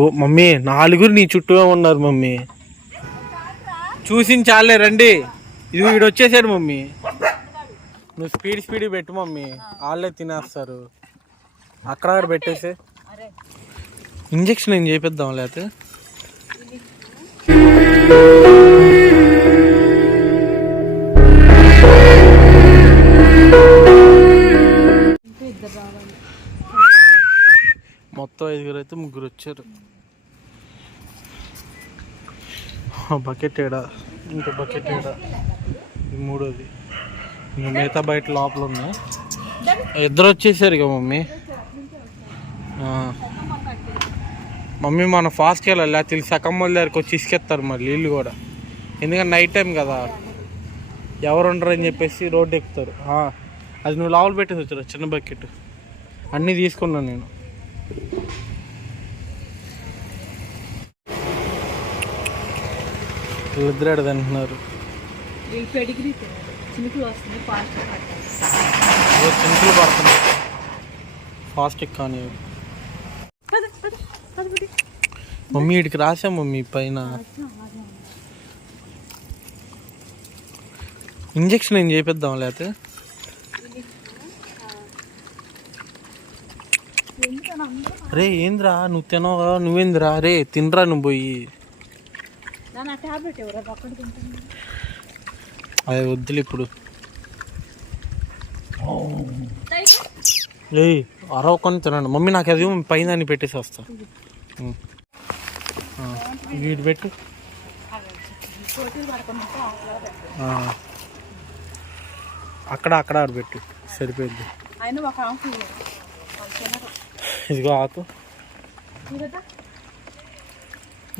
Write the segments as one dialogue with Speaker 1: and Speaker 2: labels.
Speaker 1: ఓ mummy నాలుగురు నీ చుట్టూ ఉన్నారు మమ్మీ. చూసిన చాలే రండి. ఇది వీడు వచ్చేసాడు మమ్మీ. నువ్వు స్పీడ్ స్పీడ్ పెట్టు మమ్మీ. వాళ్ళే తినేస్తారు. అక్కడ అక్కడ పెట్టేసి. ఇంజక్షన్ ఏం చేపిద్దాం లేకపోతే ఐదుగురు అయితే ముగ్గురు వచ్చారు. బకెట్ ఏడా? ఇంకా బకెట్ ఏడా? మూడోది. ఇంకా మిగతా బయట లోపల ఉన్నాయి ఇద్దరు వచ్చేసారు ఇక మమ్మీ మమ్మీ మన ఫాస్ట్కి వెళ్ళాలి. తెలిసి అక్కమ్మల దగ్గరికి వచ్చి ఇసుకెత్తారు మళ్ళీ నీళ్ళు కూడా. ఎందుకంటే నైట్ టైం కదా. ఎవరు ఉండరు అని చెప్పేసి రోడ్డు ఎక్కుతారు. అది నువ్వు లోపల పెట్టేసి వచ్చారు చిన్న బకెట్ అన్నీ తీసుకున్నాను నేను. వీళ్ళిద్దరు
Speaker 2: వీళ్ళు పెడిగిరి చినుకులు
Speaker 1: పడుతున్నాయి. ఫాస్ట్ కానీ. మమ్మీ ఇడికి రాసా మమ్మీ పైన. ఇంజక్షన్ ఏం చేపిద్దాం లేకపోతే రే ఏంద్రా? నువ్వు తినవా నువ్వేంద్రా? రే తినరా నువ్వు పోయి.
Speaker 2: నా టాబ్లెట్ ఎవరో పక్కన తింటుంది
Speaker 1: అది వద్దులే ఇప్పుడు. ఏయ్ అరవకొని తినండి. మమ్మీ నాకు అది పైన అని పెట్టేసి వస్తా. వీటి పెట్టు. అక్కడ అక్కడ ఆడ పెట్టు. సరిపోయింది. ఇదిగో ఆకు.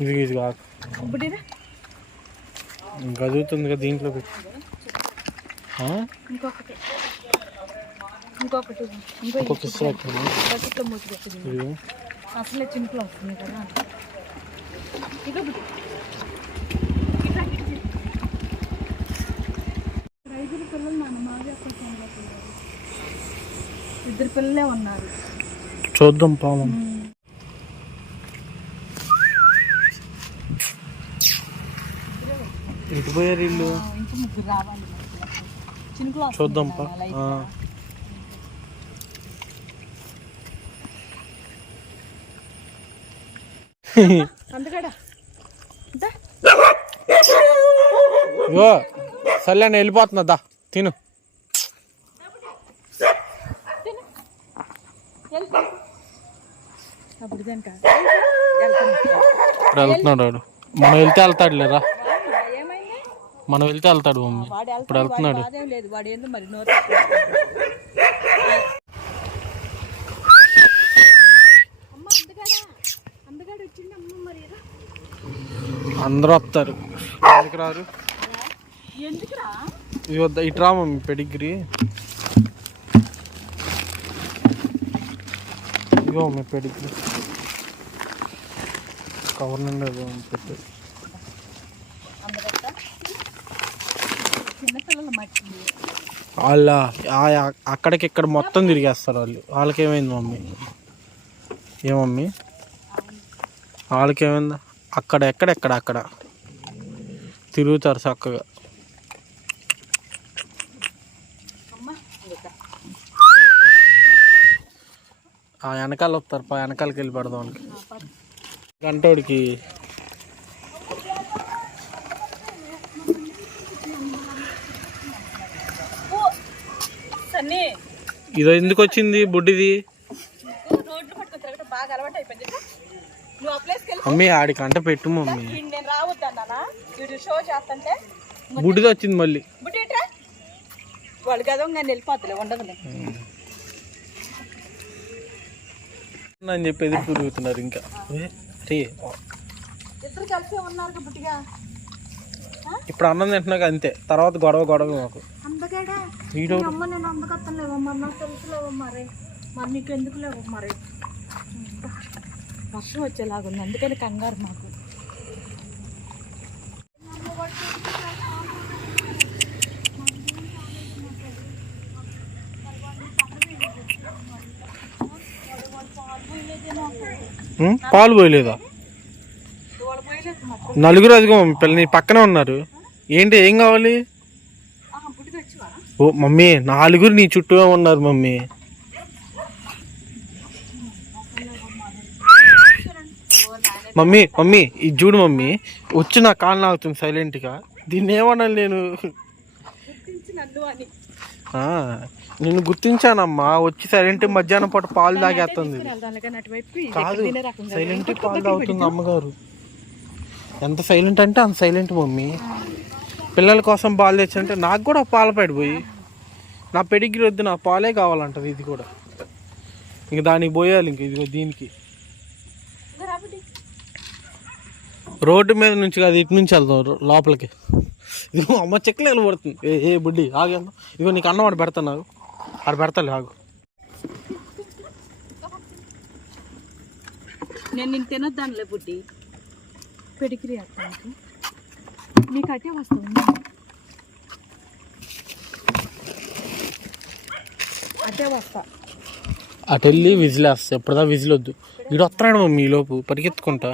Speaker 1: ఇదిగో ఇదిగో ఆకు. గదుగుతుంది కదా దీంట్లో?
Speaker 2: ఇంకొకటి. ఇంకొకటి ఇంకో
Speaker 1: ఇంకొక.
Speaker 2: బకెట్లో మూసి పెట్టింది
Speaker 1: ఇదిగో.
Speaker 2: అసలే చినుకులు వస్తుంది కదా. ఐదుగురు పిల్లలు నాన్న మాది అక్కడ ఇద్దరు పిల్లలే ఉన్నారు.
Speaker 1: చూద్దాం పాము ఇటు పోయారు ఇల్లు. చూద్దాం. ఇగో సర్లే నేను వెళ్ళిపోతున్నా దా తిను. ఇప్పుడు వెళ్తున్నాడు వాడు. మనం వెళ్తే వెళ్తాడు లేరా మనం వెళ్తే వెళ్తాడు మమ్మీ. ఇప్పుడు వెళ్తున్నాడు.
Speaker 2: బాధేం లేదు. వాడు ఏందో మరి నోరు అమ్మ అందుకడా అందుకడ వచ్చింది అమ్మ మరి రా.
Speaker 1: అందరూ వస్తారు ఎందుకు రారు ఇటు రా మమ్మీ పెడిగ్రీ. ఇగో మమ్మీ పెడిగ్రీ. కవర్ నిండా ఇగో మమ్మీ పెట్టు
Speaker 2: అందరట చిన్నపిల్లల మట్టి
Speaker 1: వాళ్ళ అక్కడికి ఇక్కడ మొత్తం తిరిగేస్తారు వాళ్ళు. వాళ్ళకి ఏమైంది మమ్మీ? ఏ మమ్మీ? వాళ్ళకి ఏమైంది అక్కడ ఎక్కడ ఎక్కడ అక్కడ? తిరుగుతారు చక్కగా. ఆ వెనకాల వస్తారు. పా వెనకాలకి వెళ్ళి పెడదాం. గంటోడికి ఇది ఎందుకు వచ్చింది బుడ్డిది? మమ్మీ ఆడికి అంట పెట్టు మమ్మీ. బుడ్డిది వచ్చింది మళ్ళీ.
Speaker 2: వాళ్ళు కదా వెళ్ళిపోతులే
Speaker 1: అని చెప్పి ఎదురు తిరుగుతున్నారు ఇంకా అరే
Speaker 2: ఇద్దరు కలిసి ఉన్నారు బుట్టిగా
Speaker 1: ఇప్పుడు అన్నం తింటున్నాక అంతే. తర్వాత గొడవ గొడవ మాకు. వీడు
Speaker 2: అమ్మ నేను నాకు మరి? నీకు ఎందుకు వర్షం వచ్చేలాగుంది. అందుకని కంగారు మాకు?
Speaker 1: పాలు పోయలేదా? నలుగురు అదిగో మమ్మీ పిల్ల నీ పక్కనే ఉన్నారు. ఏంటి ఏం కావాలి? ఓ మమ్మీ నాలుగురు నీ చుట్టూ ఉన్నారు మమ్మీ. మమ్మీ మమ్మీ ఇది చూడు మమ్మీ వచ్చి నా కాళ్ళు నాగుతుంది సైలెంట్గా. దీన్ని ఏమన్నాను నేను? నేను గుర్తించానమ్మా. వచ్చి సైలెంట్ మధ్యాహ్నం పూట పాలు తాగేస్తుంది. కాదు సైలెంట్ పాలు తాగుతుంది అమ్మగారు. ఎంత సైలెంట్ అంటే అంత సైలెంట్ మమ్మీ. పిల్లల కోసం పాలు తెచ్చంటే నాకు కూడా పాల పోయి. నా పెడిగిరి వద్దు నా పాలే కావాలంటది ఇది కూడా. ఇంక దానికి పోయాలి ఇంక ఇదిగో దీనికి. రోడ్డు మీద నుంచి కాదు ఇటు నుంచి వెళ్దాం లోపలికి. ఇదిగో అమ్మ చెక్కలు పడుతుంది ఏ ఏ బుడ్డి ఆగేద్దాం ఇదిగో నీకు అన్నం వాడు పెడతా నాకు ఆడ పెడతాలే ఆగు.
Speaker 2: నేను నేను తినొద్దానులే బుడ్డి. పెడికిరి అత్తానికి నీకు. అటే వస్తుంది. అటే వస్తా.
Speaker 1: అటు వెళ్ళి విజిల్ వేస్తా ఎప్పుడుదా విజిల్ వద్దు. వీడు వస్తున్నాడు మమ్మీ ఈ లోపు పరిగెత్తుకుంటా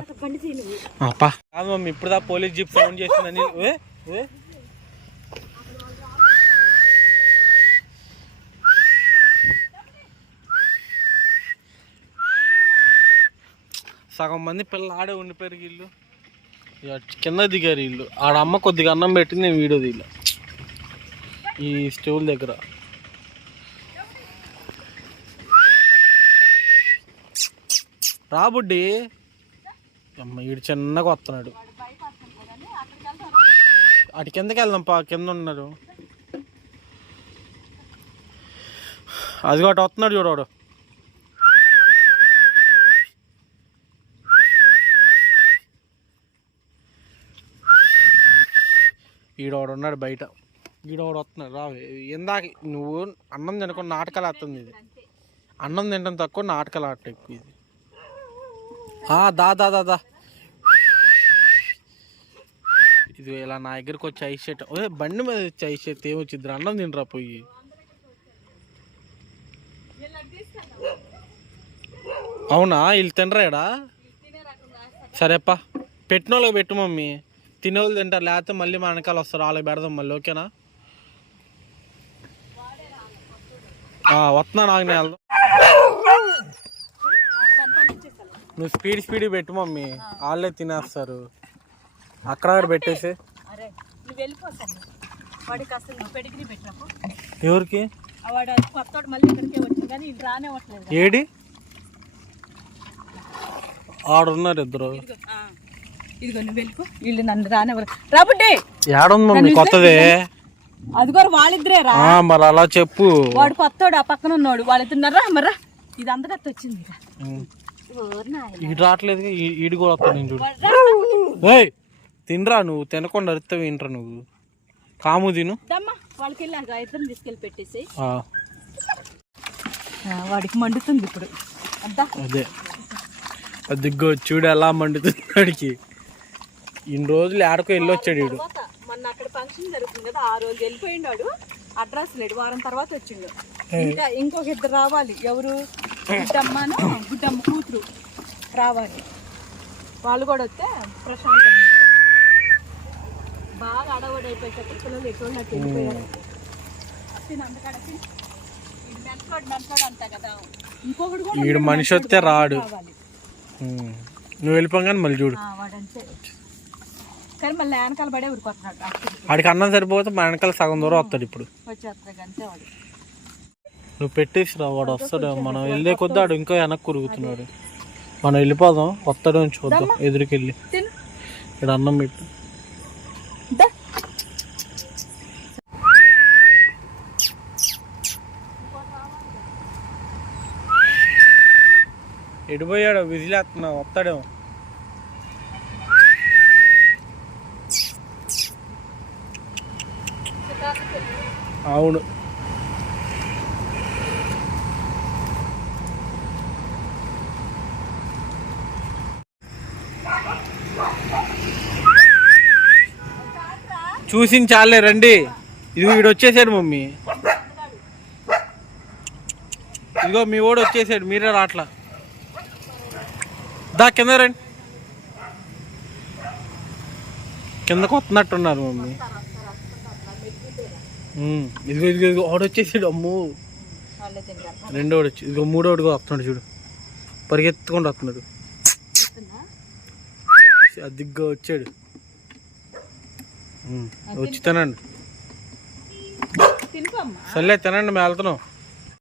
Speaker 1: అప్పా కాదు మమ్మీ ఇప్పుడుదా పోలీస్ జీప్ సౌండ్ చేసిందని. ఏ? ఏ? సగం మంది పిల్లలు ఆడే ఉండిపోయారు వీళ్ళు. ఇక కింద దిగారు వీళ్ళు. ఆడ అమ్మ కొద్దిగా అన్నం పెట్టింది నేను వీడియో తీయలే. ఈ స్టూల్ దగ్గర. రాబుడ్డి అమ్మ వీడు చిన్నగా వస్తున్నాడు. అటు కిందకి వెళ్దాం పా కింద ఉన్నారు అది అటు వస్తున్నాడు చూడవాడు ఈడోడు ఉన్నాడు బయట. ఈడోడు వస్తున్నాడు రా ఇందాక నువ్వు అన్నం తినకుండా నాటకాలు ఆడుతుంది ఇది. అన్నం తినడం తక్కువ నాటకాలు ఆడటం ఎక్కువ ఇది. ఆ, దా దా దా దా. ఇది ఇలా నా దగ్గరకు వచ్చి ఐస్ షర్ట్. ఓ బండి మీద వచ్చి ఐస్ షర్ట్ ఏమొచ్చింది అన్నం తినరా పోయి. అవునా? వీళ్ళు తినరాడా సరేపా. పెట్టిన వాళ్ళకి పెట్టు మమ్మీ. తినే వాళ్ళు తింటారు లేకపోతే మళ్ళీ మా వెనకాల వస్తారు వాళ్ళకి పెడదాం మళ్ళీ ఓకేనా? వస్తున్నా నాకు నేను వెళ్దాం. నువ్వు స్పీడ్ స్పీడ్ పెట్టు మమ్మీ వాళ్ళే తినేస్తారు. అక్కడ పెట్టేసి. ఎవరికి? ఏడి? ఆడున్నారు ఇద్దరు.
Speaker 2: ఇదిగో ఆ, ఇదిగో నువ్వు వెళ్ళిపో. వీళ్ళు నన్ను రానివ్వరు. రాబుడ్డి
Speaker 1: ఏడుంది మమ్మీ కొత్తదే?
Speaker 2: అదిగో వాళ్ళిద్దరే రా.
Speaker 1: ఆ, మరి అలా చెప్పు.
Speaker 2: వాడు కొత్తోడు ఆ పక్కన ఉన్నాడు. వాళ్ళిద్దరున్నారా మర్రా ఇది అందగత్త వచ్చింది
Speaker 1: రావట్లేదు ఈడు కూడా వస్తాను నేను చూడు.
Speaker 2: వాడు రా.
Speaker 1: ఏయ్ తినరా నువ్వు? తినకుండా అరుస్తావు ఏంట్రా నువ్వు? కాము తిను.
Speaker 2: వాళ్ళకి తీసుకెళ్ళి పెట్టేసి
Speaker 1: ఆ,
Speaker 2: వాడికి మండుతుంది ఇప్పుడు.
Speaker 1: అదే. అదిగో చూడు ఎలా మండుతుంది వాడికి. ఇన్ని రోజులు ఆడకో వెళ్ళొచ్చాడు వీడు.
Speaker 2: మొన్న అక్కడ ఫంక్షన్ జరుగుతుంది కదా ఆ రోజు వెళ్ళిపోయినాడు అడ్రస్ లేడు వారం తర్వాత వచ్చిండు. ఇంకా ఇంకొక ఇద్దరు రావాలి. ఎవరు? గుడ్డమ్మను గుడ్డమ్మ కూతురు రావాలి. వాళ్ళు కూడా వస్తే ప్రశాంతంగా ఉంటుంది. బాగా అడవడి అయిపోయేసరికి పిల్లలు ఎటువంటి వెళ్ళిపోయారు. అంతా కదా. ఇంకొకటి కూడా
Speaker 1: వీడు మనిషి వస్తే రాడు. నువ్వు వెళ్ళిపోగానే మళ్ళీ చూడు.
Speaker 2: వాడంతే. కానీ మళ్ళీ వెనకాల పడే
Speaker 1: వాడికి అన్నం సరిపోతే మా వెనకాల సగం దూరం వస్తాడు ఇప్పుడు.
Speaker 2: వచ్చేస్తాడు అంతే వాడు.
Speaker 1: నువ్వు పెట్టేసి వాడు వస్తాడు మనం వెళ్ళే కొద్ది ఆడు ఇంకా వెనక్కి కురుగుతున్నాడు. మనం వెళ్ళిపోదాం వస్తాడు అని చూద్దాం ఎదురుకెళ్ళి. ఇక్కడ అన్నం పెట్టు. ఎడిపోయాడు విజిలేస్తున్నా వస్తాడేమో. అవును. చూసిన చాలే రండి. ఇది వీడు వచ్చేసాడు మమ్మీ. ఇదిగో మీ వాడు వచ్చేసాడు మీరే రాట్లా దా కింద రండి. కిందకు వస్తున్నట్టున్నారు మమ్మీ. ఇదిగో ఇదిగో ఇదిగో ఆడు వచ్చేసాడు అమ్మో. రెండో వచ్చి ఇదిగో మూడో కూడా వస్తున్నాడు చూడు. పరిగెత్తుకుంటూ వస్తున్నాడు? అదిగ్గా వచ్చాడు. వచ్చి తినండి. సర్లే తినండి మేము వెళ్తున్నాం